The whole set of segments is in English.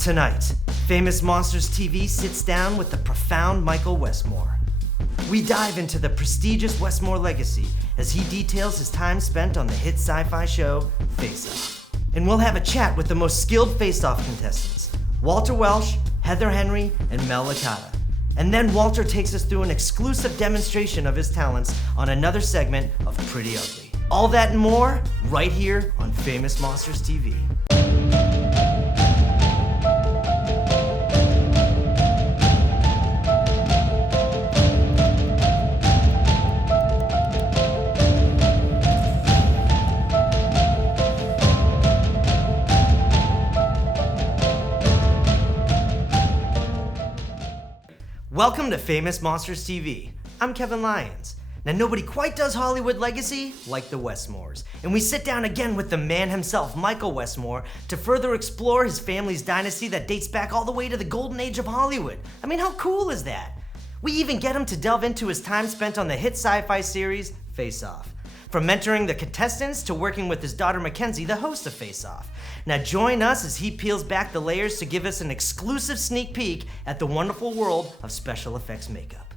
Tonight, Famous Monsters TV sits down with the profound Michael Westmore. We dive into the prestigious Westmore legacy as he details his time spent on the hit sci-fi show, Face Off. And we'll have a chat with the most skilled face-off contestants, Walter Welsh, Heather Henry, and Mel Licata. And then Walter takes us through an exclusive demonstration of his talents on another segment of Pretty Ugly. All that and more, right here on Famous Monsters TV. Welcome to Famous Monsters TV. I'm Kevin Lyons. Now, nobody quite does Hollywood legacy like the Westmores, and we sit down again with the man himself, Michael Westmore, to further explore his family's dynasty that dates back all the way to the golden age of Hollywood. I mean, how cool is that? We even get him to delve into his time spent on the hit sci-fi series, Face Off. From mentoring the contestants to working with his daughter Mackenzie, the host of Face Off. Now join us as he peels back the layers to give us an exclusive sneak peek at the wonderful world of special effects makeup.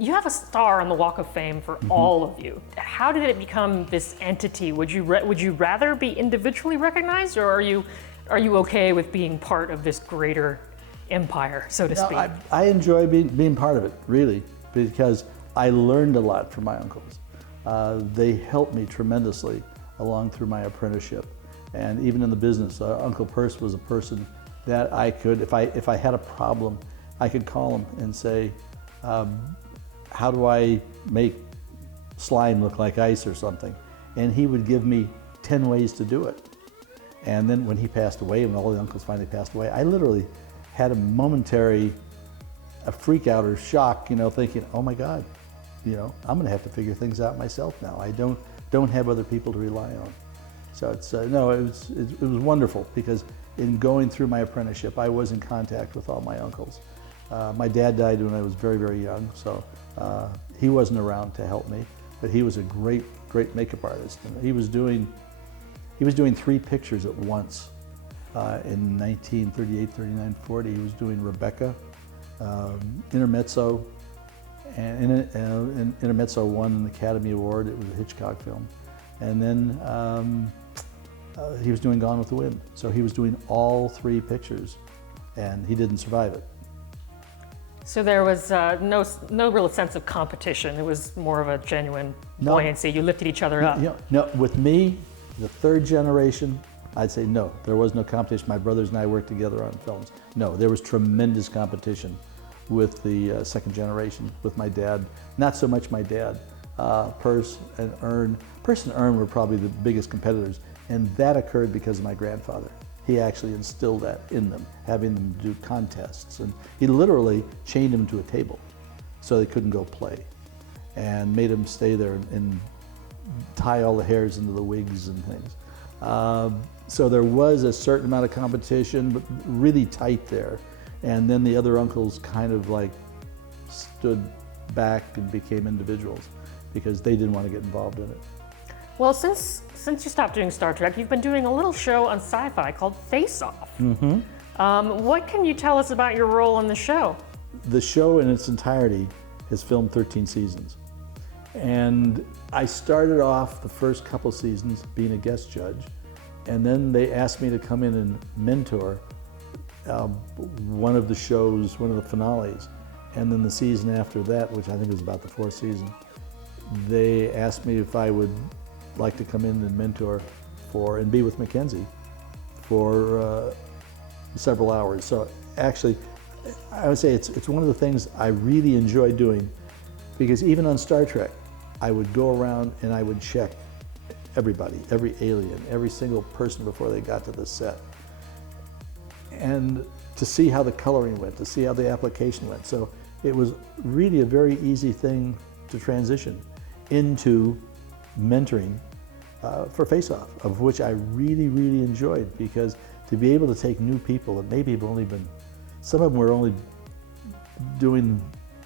You have a star on the Walk of Fame for all of you. How did it become this entity? Would you rather be individually recognized, or are you okay with being part of this greater empire, so to speak? I enjoy being part of it, really, because I learned a lot from my uncles. They helped me tremendously along through my apprenticeship, and even in the business. Uncle Perce was a person that I could, if I had a problem, I could call him and say, how do I make slime look like ice or something? And he would give me 10 ways to do it. And then when he passed away, when all the uncles finally passed away, I literally had a momentary freak out or shock, thinking, oh my God, I'm gonna have to figure things out myself now. I don't have other people to rely on. So it was wonderful, because in going through my apprenticeship, I was in contact with all my uncles. My dad died when I was very, very young, so he wasn't around to help me, but he was a great, great makeup artist. And he was doing 3 pictures at once in 1938, 39, 40. He was doing Rebecca, Intermezzo, and Intermezzo won an Academy Award. It was a Hitchcock film. And then he was doing Gone with the Wind. So he was doing all 3 pictures, and he didn't survive it. So there was no real sense of competition. It was more of a genuine buoyancy. You lifted each other up. No, with me, the 3rd generation, I'd say no. There was no competition. My brothers and I worked together on films. No, there was tremendous competition with the 2nd generation, with my dad. Not so much my dad. Perce and Ern. Perce and Ern were probably the biggest competitors, and that occurred because of my grandfather. He actually instilled that in them, having them do contests. And he literally chained them to a table so they couldn't go play, and made them stay there and tie all the hairs into the wigs and things. So there was a certain amount of competition, but really tight there. And then the other uncles kind of like stood back and became individuals because they didn't want to get involved in it. Well, since you stopped doing Star Trek, you've been doing a little show on Syfy called Face Off. Mm-hmm. What can you tell us about your role on the show? The show in its entirety has filmed 13 seasons. And I started off the first couple seasons being a guest judge, and then they asked me to come in and mentor one of the shows, one of the finales. And then the season after that, which I think was about the 4th season, they asked me if I would like to come in and mentor and be with Mackenzie for several hours. So actually, I would say it's one of the things I really enjoy doing, because even on Star Trek, I would go around and I would check everybody, every alien, every single person before they got to the set. And to see how the coloring went, to see how the application went. So it was really a very easy thing to transition into mentoring for Face Off, of which I really, really enjoyed, because to be able to take new people that maybe have only been, some of them were only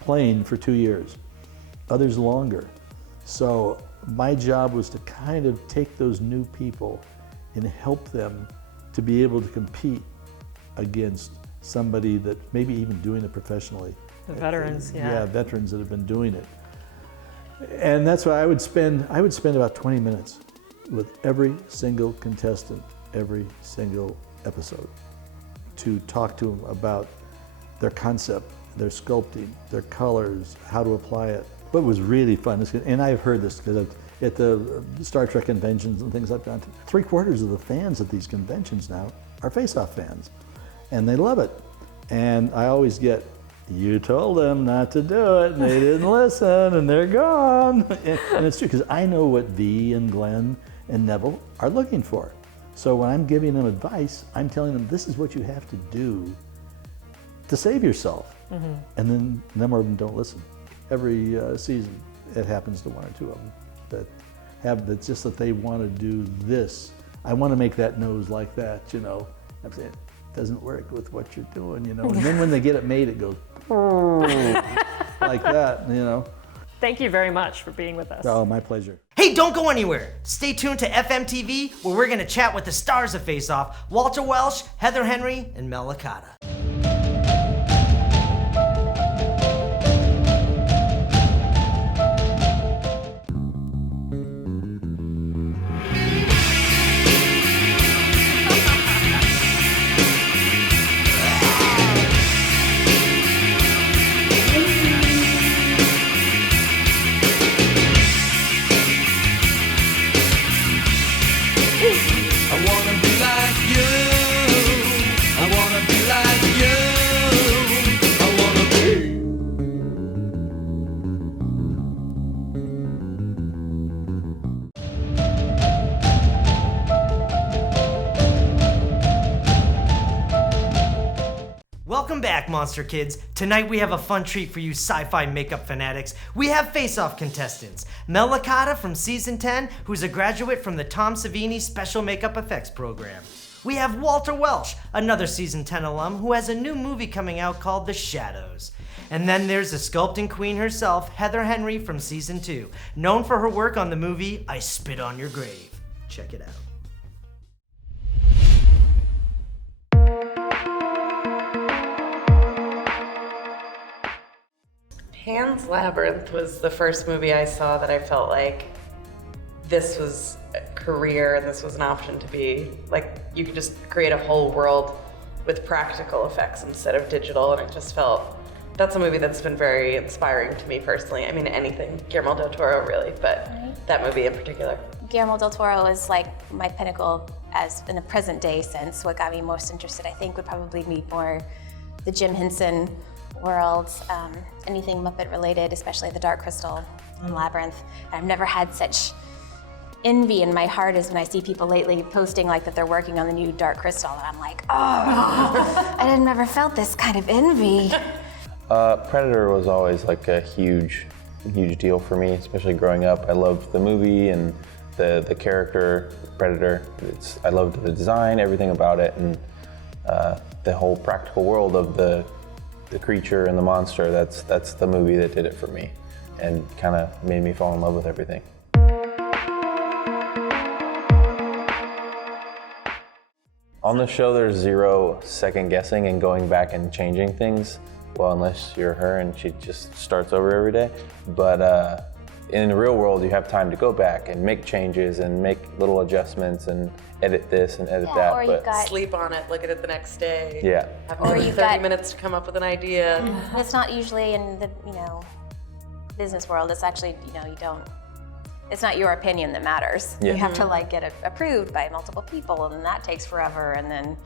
playing for 2 years, others longer. So my job was to kind of take those new people and help them to be able to compete against somebody that maybe even doing it professionally. The veterans, Yeah, veterans that have been doing it. And that's why I would spend about 20 minutes with every single contestant, every single episode, to talk to them about their concept, their sculpting, their colors, how to apply it. What was really fun, and I've heard this because at the Star Trek conventions and things I've gone to, 3/4 of the fans at these conventions now are Face Off fans, and they love it. And I always get, you told them not to do it, and they didn't listen, and they're gone. And it's true, because I know what V and Glenn and Neville are looking for. So when I'm giving them advice, I'm telling them this is what you have to do to save yourself. Mm-hmm. And then a number of them don't listen. Every season, it happens to one or two of them that have that's just that they want to do this. I want to make that nose like that, you know. I'm saying it doesn't work with what you're doing, you know. And then when they get it made, it goes like that, you know. Thank you very much for being with us. Oh, my pleasure. Hey, don't go anywhere. Stay tuned to FMTV, where we're going to chat with the stars of Face Off, Walter Welsh, Heather Henry, and Mel Licata. Welcome back, Monster Kids. Tonight we have a fun treat for you sci-fi makeup fanatics. We have face-off contestants. Mel Licata from Season 10, who's a graduate from the Tom Savini Special Makeup Effects Program. We have Walter Welsh, another Season 10 alum who has a new movie coming out called The Shadows. And then there's the sculpting queen herself, Heather Henry from Season 2, known for her work on the movie I Spit on Your Grave. Check it out. Pan's Labyrinth was the first movie I saw that I felt like this was a career and this was an option to be, like, you could just create a whole world with practical effects instead of digital, and it just felt, that's a movie that's been very inspiring to me personally. I mean, anything Guillermo del Toro really, but that movie in particular. Guillermo del Toro is like my pinnacle as in the present day sense. What got me most interested, I think, would probably be more the Jim Henson world, anything Muppet related, especially the Dark Crystal and Labyrinth. I've never had such envy in my heart as when I see people lately posting like that they're working on the new Dark Crystal, and I'm like, oh, I didn't ever felt this kind of envy. Predator was always like a huge deal for me, especially growing up. I loved the movie and the character Predator. I loved the design, everything about it, and the whole practical world of the creature and the monster. That's the movie that did it for me and kind of made me fall in love with everything. On the show, there's zero second guessing and going back and changing things. Well, unless you're her and she just starts over every day. But in the real world, you have time to go back and make changes and make little adjustments and edit this and edit that. Or you've got, Sleep on it, look at it the next day. Yeah. Have Or another you've 30 got- minutes to come up with an idea. it's not usually in the, business world. It's actually, it's not your opinion that matters. Yeah. You have to like get it approved by multiple people, and then that takes forever, and then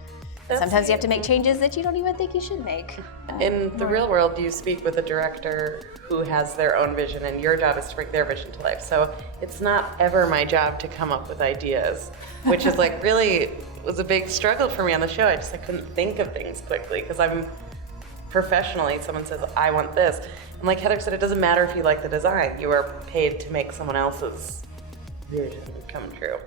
That's sometimes you have to make changes that you don't even think you should make. In the real world, you speak with a director who has their own vision, and your job is to bring their vision to life. So it's not ever my job to come up with ideas, which is like really was a big struggle for me on the show. I couldn't think of things quickly because I'm professionally, someone says, I want this. And like Heather said, it doesn't matter if you like the design. You are paid to make someone else's vision come true.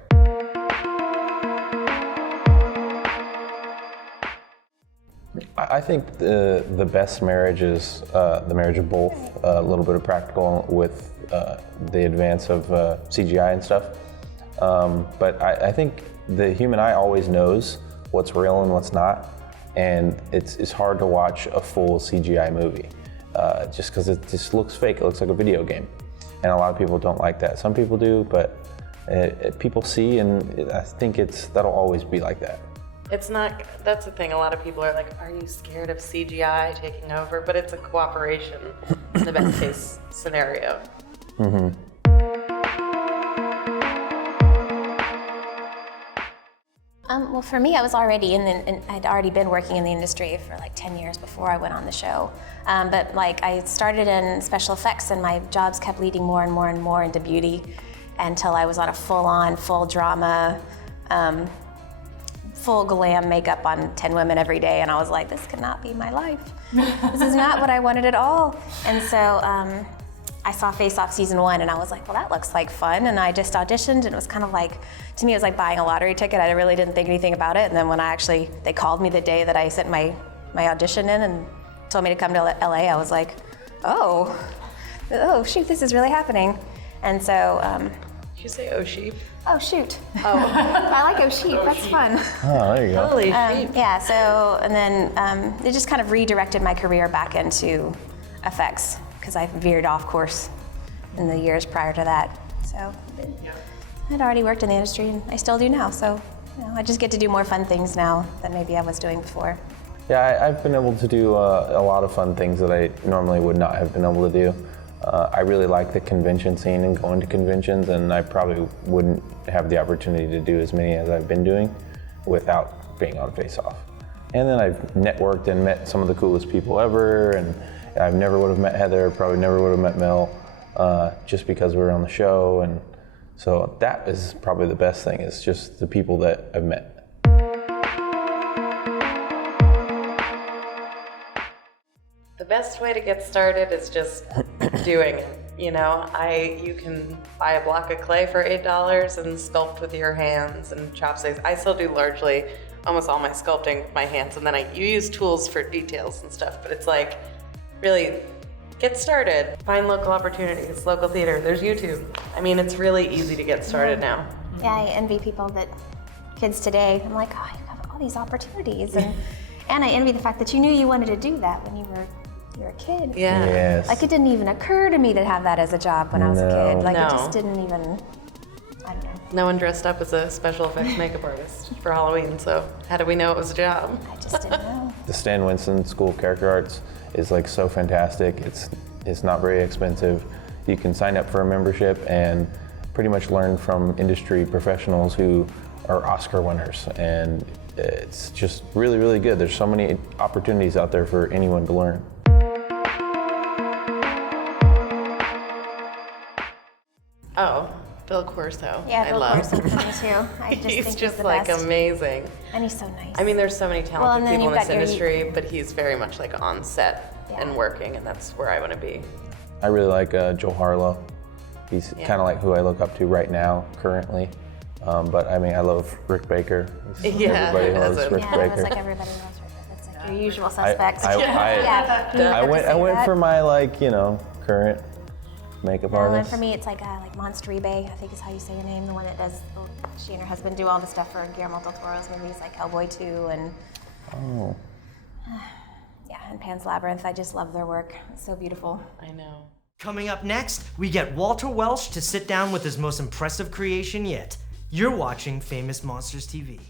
I think the best marriage is the marriage of both, a little bit of practical with the advance of CGI and stuff. But I think the human eye always knows what's real and what's not, and it's hard to watch a full CGI movie just because it just looks fake. It looks like a video game, and a lot of people don't like that. Some people do, but people see, and I think that'll always be like that. It's not, that's the thing, a lot of people are like, are you scared of CGI taking over? But it's a cooperation in the best case scenario. Mm-hmm. Well, for me, I was already I'd already been working in the industry for like 10 years before I went on the show. But like I started in special effects, and my jobs kept leading more and more and more into beauty until I was on a full drama, full glam makeup on 10 women every day, and I was like, this cannot be my life. This is not what I wanted at all. And so I saw Face Off season 1, and I was like, well, that looks like fun. And I just auditioned, and it was kind of like, to me, it was like buying a lottery ticket. I really didn't think anything about it. And then when they called me the day that I sent my audition in and told me to come to LA, I was like, oh shoot, this is really happening. And so, Did you say oh sheep? oh shoot. Oh, I like oh sheep, that's fun. Oh, there you go. Holy sheep. Yeah, so, and then it just kind of redirected my career back into effects, because I veered off course in the years prior to that. So I'd already worked in the industry, and I still do now, so I just get to do more fun things now than maybe I was doing before. Yeah, I've been able to do a lot of fun things that I normally would not have been able to do. I really like the convention scene and going to conventions, and I probably wouldn't have the opportunity to do as many as I've been doing without being on Face Off. And then I've networked and met some of the coolest people ever, and I never would have met Heather, probably never would have met Mel, just because we were on the show. And so that is probably the best thing, is just the people that I've met. The best way to get started is just doing it. You can buy a block of clay for $8 and sculpt with your hands and chopsticks. I still do largely almost all my sculpting with my hands, and then you use tools for details and stuff, but it's like, really get started. Find local opportunities, local theater, there's YouTube. I mean, it's really easy to get started now. Yeah, I envy kids today. I'm like, oh, you have all these opportunities. And I envy the fact that you knew you wanted to do that when you were a kid. Yeah. Yes. Like, it didn't even occur to me to have that as a job when I was a kid. Like, No. it just didn't even, I don't know. No one dressed up as a special effects makeup artist for Halloween, so how do we know it was a job? I just didn't know. The Stan Winston School of Character Arts is like so fantastic. It's not very expensive. You can sign up for a membership and pretty much learn from industry professionals who are Oscar winners, and it's just really, really good. There's so many opportunities out there for anyone to learn. Oh, Bill Corso. Yeah, I Bill love. Corso for me too. I just He's think just he's the like best. amazing. And he's so nice. I mean, there's so many Well, and talented then people in you've this got your- industry, but he's very much like on set Yeah. and working, and that's where I want to be. I really like Joel Harlow. He's Yeah. kind of like who I look up to right now, currently. But I mean, I love Rick Baker. Yeah, Everybody who loves doesn't? Rick yeah, it Baker. was like everybody loves her. That's like your usual suspects. I yeah. went for my current makeup And artist. for me, it's like Monster Bay, I think is how you say her name, the one that does, she and her husband do all the stuff for Guillermo del Toro's movies like Hellboy 2 and Oh. yeah, and Pan's Labyrinth. I just love their work. It's so beautiful. I know. Coming up next, we get Walter Welsh to sit down with his most impressive creation yet. You're watching Famous Monsters TV.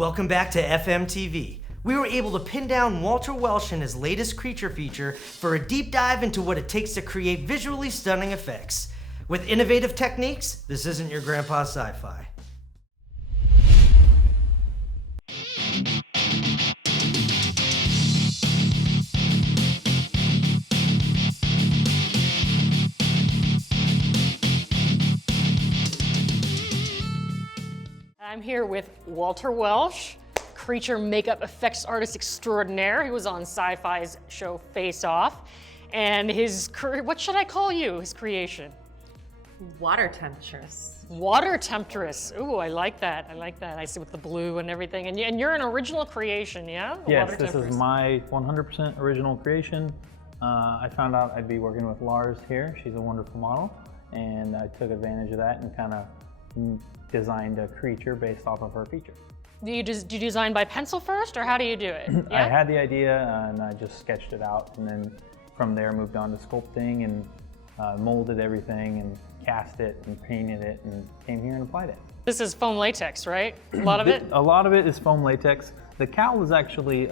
Welcome back to FMTV. We were able to pin down Walter Welsh and his latest creature feature for a deep dive into what it takes to create visually stunning effects. With innovative techniques, this isn't your grandpa's sci-fi. I'm here with Walter Welsh, creature makeup effects artist extraordinaire. He was on Syfy's show Face Off. And what should I call you, his creation? Water temptress. Water temptress. Ooh, I like that. I see with the blue and everything. And you're an original creation, yeah? Yes, this is my 100% original creation. I found out I'd be working with Lars here. She's a wonderful model. And I took advantage of that and kind of designed a creature based off of her feature. Do you design by pencil first, or how do you do it? Yeah? I had the idea and I just sketched it out, and then from there moved on to sculpting and molded everything and cast it and painted it and came here and applied it. This is foam latex, right? A lot of it? A lot of it is foam latex. The cowl is actually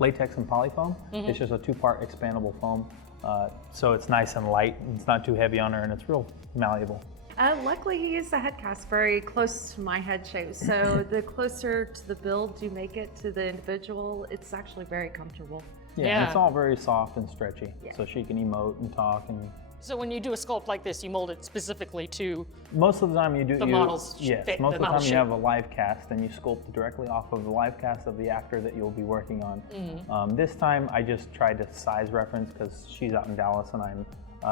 latex and polyfoam. It's just a two-part expandable foam. So it's nice and light, it's not too heavy on her, and it's real malleable. Luckily, he used a head cast very close to my head shape. So the closer to the build you make it to the individual, it's actually very comfortable. Yeah. It's all very soft and stretchy, so she can emote and talk. And So when you do a sculpt like this, you mold it specifically to most of the time you do the model's yes, fit, most the of the model time you shape. have a live cast and you sculpt directly off of the live cast of the actor that you'll be working on. This time I just tried to size reference because she's out in Dallas and I'm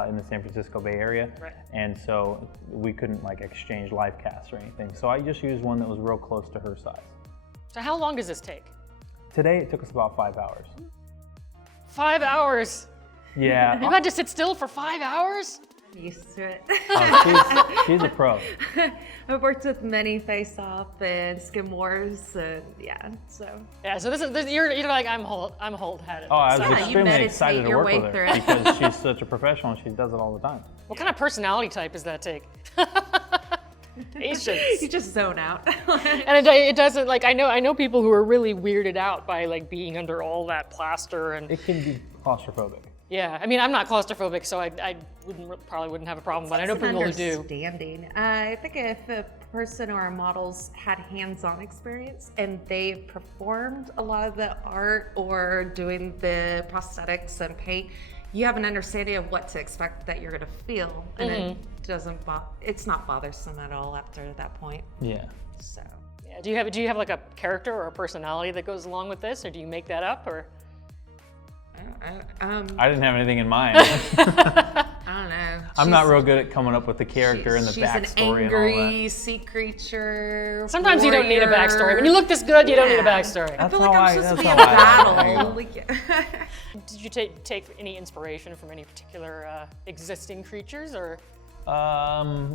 in the San Francisco Bay Area, and so we couldn't like exchange live casts or anything. So I just used one that was real close to her size. So how long does this take? Today it took us about 5 hours. 5 hours. Yeah. You had to sit still for 5 hours? Used to it. She's a pro. I've worked with many Face Off and Skim Wars, and yeah, so. Yeah. So you're like I'm hold-headed. Oh, I was Yeah, you extremely meditate excited to your work way with through her it. because she's such a professional and she does it all the time. What kind of personality type does that take? Patience. You just zone out. And it doesn't, like, I know people who are really weirded out by like being under all that plaster and. It can be claustrophobic. Yeah, I mean, I'm not claustrophobic, so I probably wouldn't have a problem, but I know It's an people who do. understanding. I think if a person or a model's had hands-on experience and they've performed a lot of the art or doing the prosthetics and paint, you have an understanding of what to expect that you're gonna feel, and it doesn't it's not bothersome at all after that point. Yeah. So. Yeah. Do you have like a character or a personality that goes along with this, or do you make that up, or? I didn't have anything in mind. I don't know. I'm not real good at coming up with the character and the She's backstory an and all angry that. sea creature. Sometimes you don't need a backstory. warrior. When you look this good, you don't need a Yeah. backstory. I feel That's like how I'm I- supposed to that's be in how I- battle. There Did you take any inspiration from any particular existing creatures, or?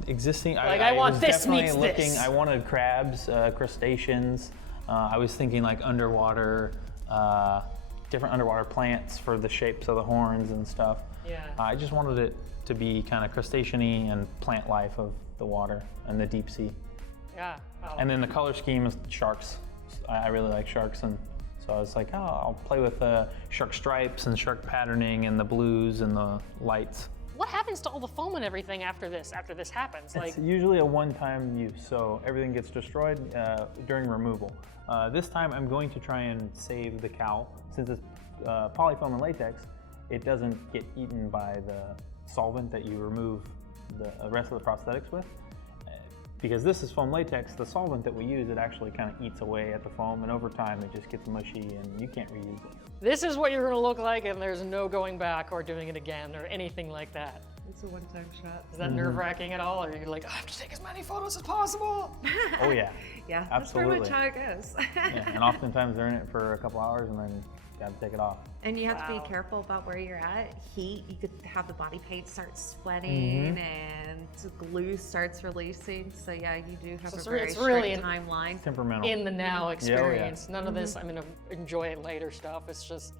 Existing. Like, I want was this definitely meets looking. this. I wanted crabs, crustaceans. I was thinking like underwater, different underwater plants for the shapes of the horns and stuff. Yeah. I just wanted it to be kind of crustacean-y and plant life of the water and the deep sea. Yeah. Oh. And then the color scheme is sharks. I really like sharks, and so I was like, oh, I'll play with shark stripes and shark patterning and the blues and the lights. What happens to all the foam and everything after this happens? Like, It's usually a one-time use, so everything gets destroyed during removal. This time I'm going to try and save the cowl. Since it's polyfoam and latex, it doesn't get eaten by the solvent that you remove the rest of the prosthetics with. Because this is foam latex, the solvent that we use, it actually kind of eats away at the foam, and over time it just gets mushy and you can't reuse it. this is what you're gonna look like, and there's no going back or doing it again or anything like that. It's a one-time shot. Is that nerve-wracking at all, or you're like, I have to take as many photos as possible? Oh yeah. Yeah, Absolutely. that's pretty much how it goes. Yeah, and oftentimes they're in it for a couple hours and then gotta take it off. And you have to Wow. be careful about where you're at. Heat, you could have the body paint start sweating and glue starts releasing. So yeah, you do have So a very it's really strict timeline. Temperamental. In the now experience. None of Mm-hmm. this, I'm gonna enjoy it later stuff. It's just,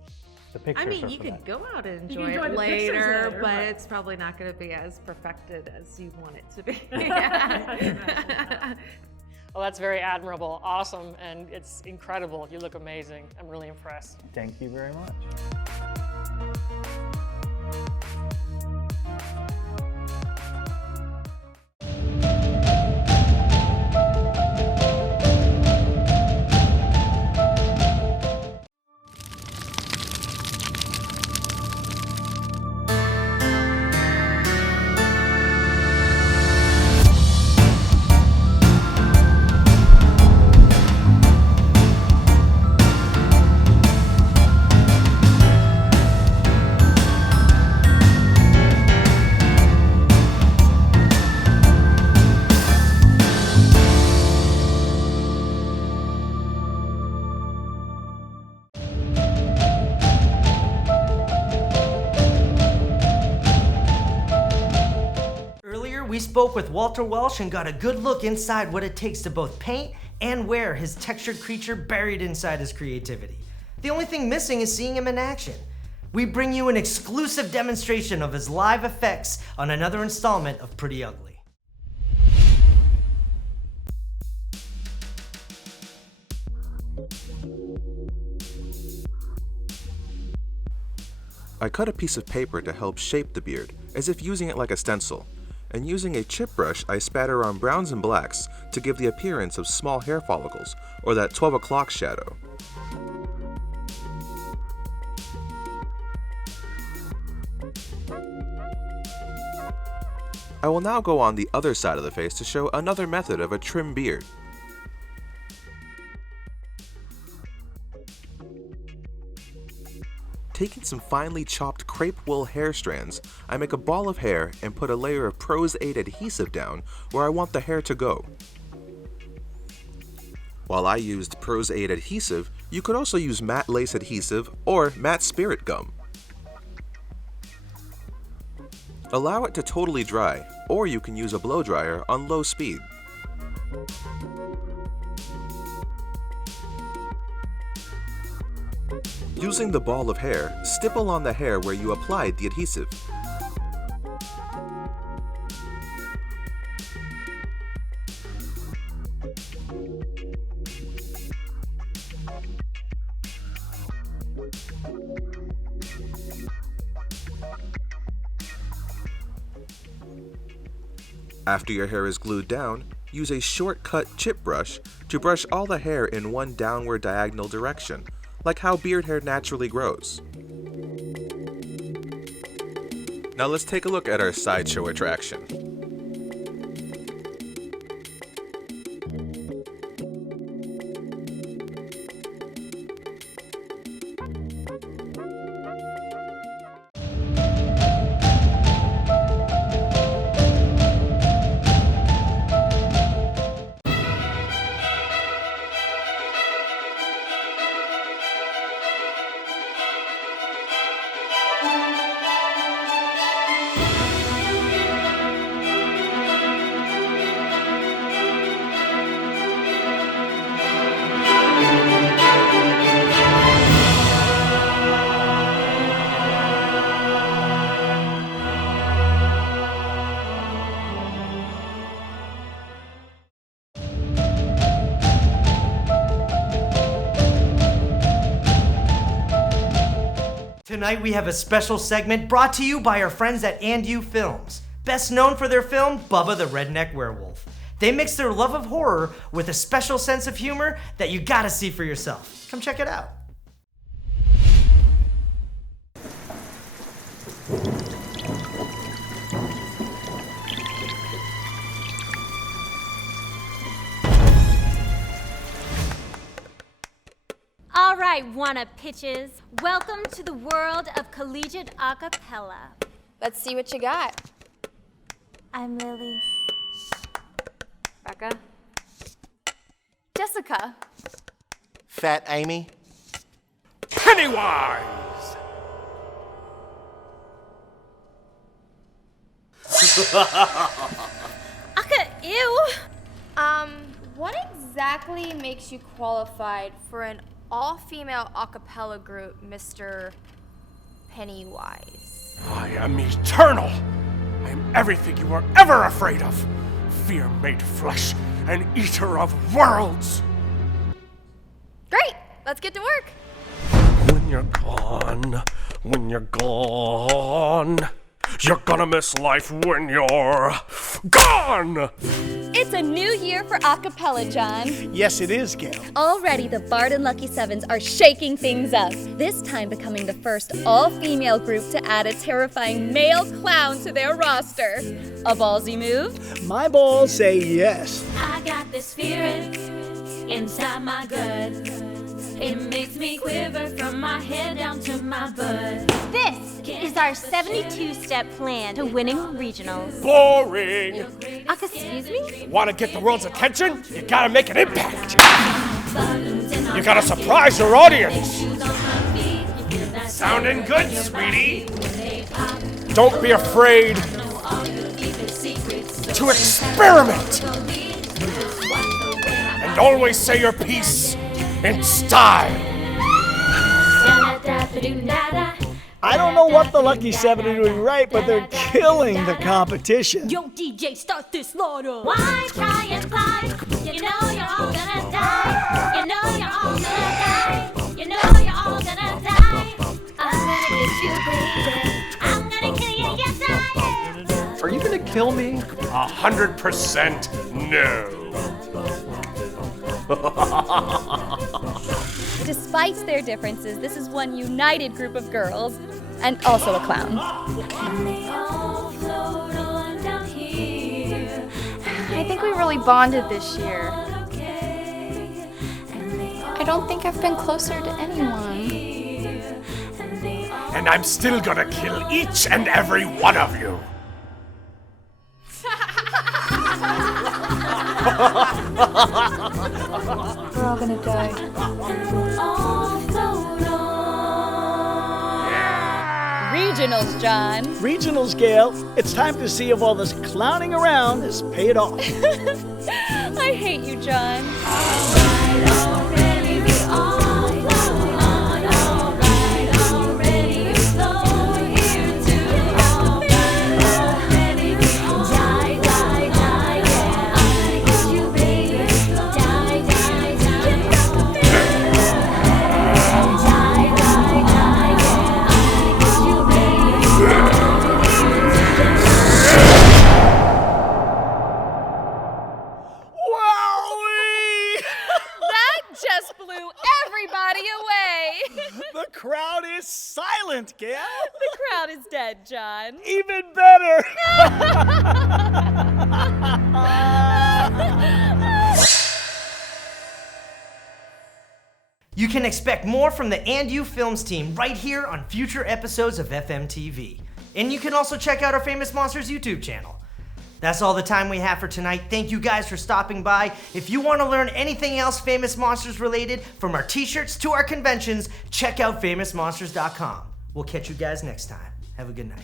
The pictures I mean, are you for could that. go out and can enjoy enjoy it the pictures later, later, but but- it's probably not going to be as perfected as you want it to be. Well, that's very admirable, awesome, and it's incredible. You look amazing. I'm really impressed. Thank you very much. We spoke with Walter Welsh and got a good look inside what it takes to both paint and wear his textured creature buried inside his creativity. The only thing missing is seeing him in action. We bring you an exclusive demonstration of his live effects on another installment of Pretty Ugly. I cut a piece of paper to help shape the beard, as if using it like a stencil. And using a chip brush, I spatter on browns and blacks to give the appearance of small hair follicles, or that 12 o'clock shadow. I will now go on the other side of the face to show another method of a trim beard. Taking some finely chopped crepe wool hair strands, I make a ball of hair and put a layer of Pros 8 adhesive down where I want the hair to go. While I used Pros 8 adhesive, you could also use matte lace adhesive or matte spirit gum. Allow it to totally dry, or you can use a blow dryer on low speed. Using the ball of hair, stipple on the hair where you applied the adhesive. After your hair is glued down, use a short-cut chip brush to brush all the hair in one downward diagonal direction, like how beard hair naturally grows. Now let's take a look at our sideshow attraction. Tonight we have a special segment brought to you by our friends at And You Films. Best known for their film, Bubba the Redneck Werewolf. They mix their love of horror with a special sense of humor that you gotta see for yourself. Come check it out. All right, wanna pitches. Welcome to the world of collegiate a cappella. Let's see what you got. I'm Lily. Becca. Jessica. Fat Amy. Pennywise! Ew! What exactly makes you qualified for an all-female a cappella group, Mr. Pennywise? I am eternal. I am everything you were ever afraid of. Fear made flesh. and eater of worlds. Great, let's get to work. When you're gone, you're gonna miss life when you're gone! It's a new year for acapella, John. Yes, it is, Gail. Already, the Bard and Lucky Sevens are shaking things up. This time becoming the first all-female group to add a terrifying male clown to their roster. A ballsy move? My balls say yes. I got this feeling inside my gut. It makes me quiver from my head down to my butt. This is our 72-step plan to winning regionals. Boring! Excuse me? Want to get the world's attention? You gotta make an impact! You gotta surprise your audience! Sounding good, sweetie? Don't be afraid to experiment! And always say your piece in style! I don't know what the Lucky Seven are doing right, but they're killing the competition. Yo, DJ, start this slaughter. Why try and fight? You know you're all gonna die. You know you're all gonna die. You know you're all gonna die. I'm gonna get you, baby. I'm gonna kill you, yes I am. Are you gonna kill me? 100% no. Despite their differences, this is one united group of girls, and also a clown. I think we really bonded this year. I don't think I've been closer to anyone. And I'm still gonna kill each and every one of you. We're all gonna die. Regionals, John. Regionals, Gail. It's time to see if all this clowning around has paid off. I hate you, John. The crowd is silent, Gail. The crowd is dead, John. Even better. You can expect more from the And You Films team right here on future episodes of FMTV. And you can also check out our Famous Monsters YouTube channel. That's all the time we have for tonight. Thank you guys for stopping by. If you want to learn anything else Famous Monsters related, from our t-shirts to our conventions, check out famousmonsters.com. We'll catch you guys next time. Have a good night.